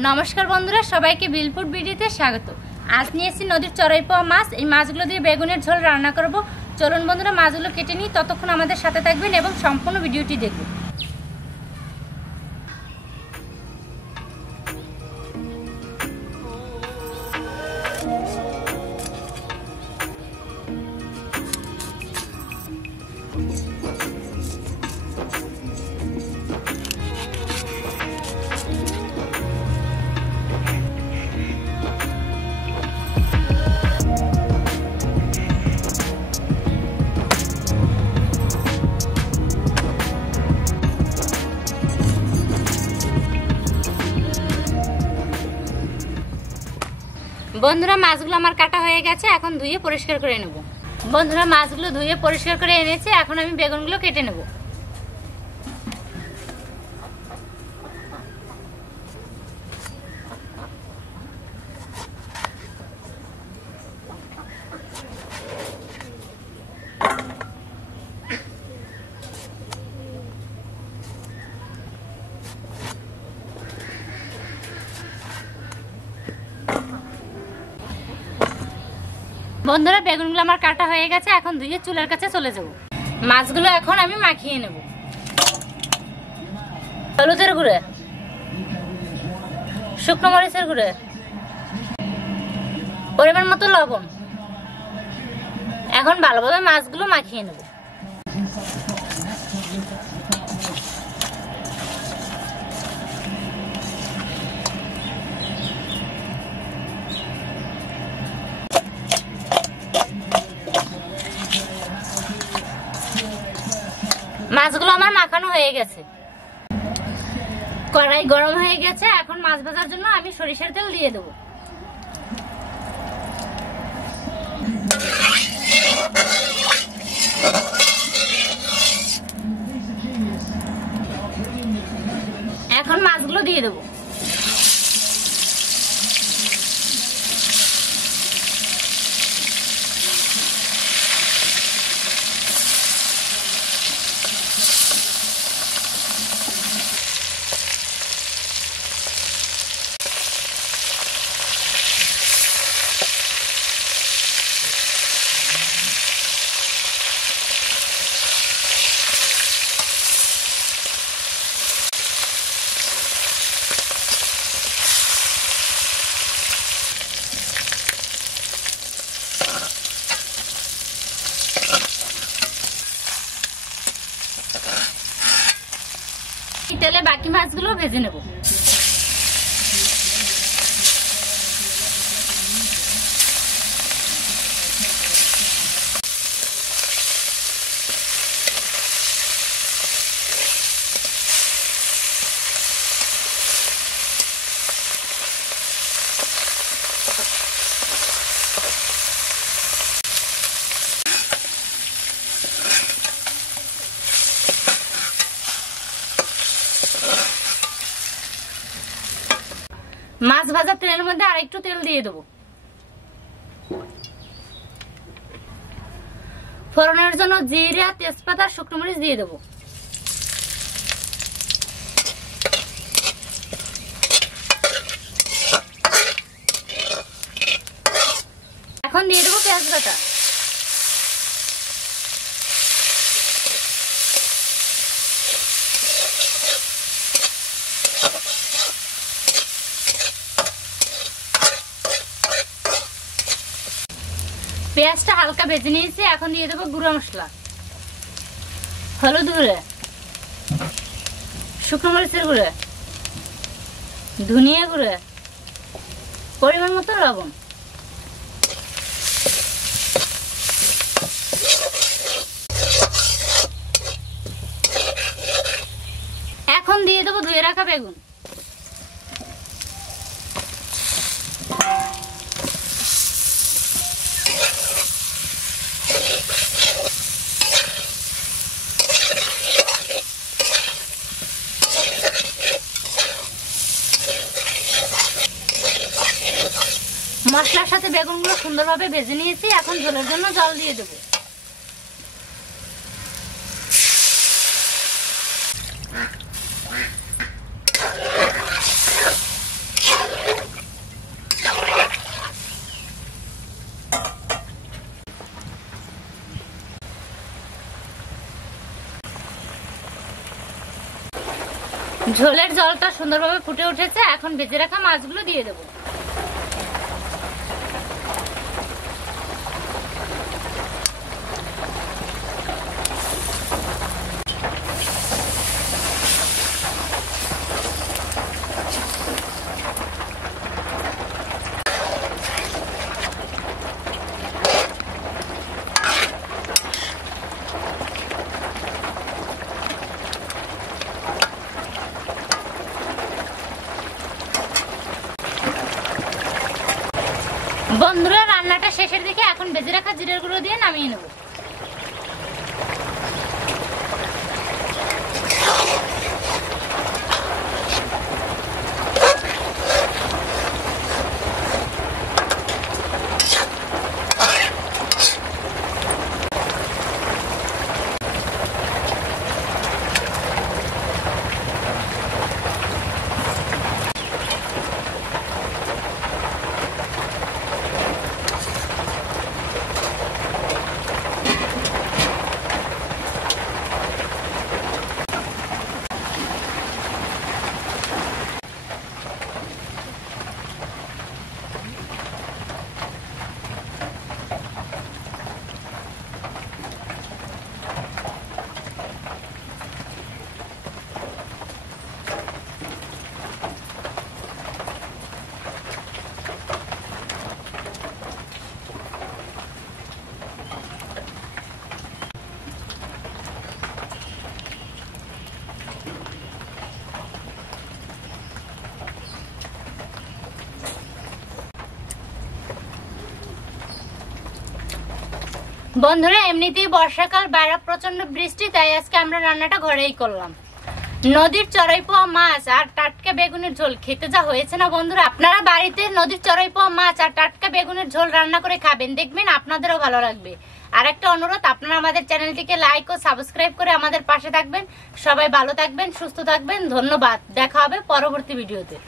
नमस्कार बंधुरा सबाइके विलफुड भिडियोते स्वागत। आज निये एसेछि नदीर चड़ाई पाওয়া माछ। এই মাছগুলো দিয়ে বেগুনের ঝোল রান্না করব। চলুন বন্ধুরা মাছগুলো কেটে নিই, ততক্ষণ আমাদের সাথে থাকবেন এবং সম্পূর্ণ ভিডিওটি দেখুন। বন্ধুরা মাছগুলো আমার কাটা হয়ে গেছে, এখন ধুয়ে পরিষ্কার করে নেব। বন্ধুরা মাছগুলো ধুয়ে পরিষ্কার করে এনেছি, এখন আমি বেগুনগুলো কেটে নেব। বন্ধুরা বেগুনগুলো আমার কাটা হয়ে গেছে, এখন ধুয়ে চুলার কাছে চলে যাব। মাছগুলো এখন আমি মাখিয়ে নেব। হলুদের গুঁড়ো, শুকনো মরিচের গুঁড়ো, পরিমাণ মতো লবণ। এখন ভালোভাবে মাছগুলো মাখিয়ে নেব। মাছগুলো আমার মাখানো হয়ে গেছে। কড়াই গরম হয়ে গেছে, এখন মাছ ভাজার জন্য আমি সরিষার তেল দিয়ে দেব। এখন মাছগুলো দিয়ে দেব। তেলে বাকি মাছগুলো ভেজে নেব। মাছ ভাজা তেলের মধ্যে আরেকটু তেল দিয়ে দেব। ফোড়নের জন্য জিরা, তেজপাতা, শুকনো মরিচ দিয়ে দেব। এখন দিয়ে দেবো পেঁয়াজ বাটা। পেঁয়াজটা হালকা ভেজে নিয়েছি, এখন দিয়ে দেবো গুঁড়ো মশলা, হলুদ গুঁড়ো, শুকনো মরিচের গুঁড়ো, ধনিয়া গুঁড়ো, পরিমাণ মতো লবণ। এখন দিয়ে দেবো ধুয়ে রাখা বেগুন। মশলার সাথে বেগুনগুলো সুন্দরভাবে ভেজে নিয়েছি, এখন ঝোলের জন্য জল দিয়ে দেব। ঝোলের জলটা সুন্দরভাবে ফুটে উঠেছে, এখন ভেজে রাখা মাছগুলো দিয়ে দেবো। বন্ধুরা, রান্নাটা শেষের দিকে, এখন ভেজে রাখা জিরের গুঁড়ো দিয়ে নামিয়ে নেব। বন্ধুরা, এমনিতেই বর্ষাকাল, বাইরে প্রচন্ড বৃষ্টি, তাই আজকে আমরা রান্নাটা ঘরেই করলাম। নদীর চড়াই পাওয়া মাছ আর টাটকা বেগুনের ঝোল খেতে যা হয়েছে না বন্ধুরা, আপনারা বাড়িতে নদীর চড়াই পাওয়া মাছ আর টাটকা বেগুনের ঝোল রান্না করে খাবেন, দেখবেন আপনাদেরও ভালো লাগবে। আর একটা অনুরোধ, আপনারা আমাদের চ্যানেলটিকে লাইক ও সাবস্ক্রাইব করে আমাদের পাশে থাকবেন। সবাই ভালো থাকবেন, সুস্থ থাকবেন, ধন্যবাদ। দেখা হবে পরবর্তী ভিডিওতে।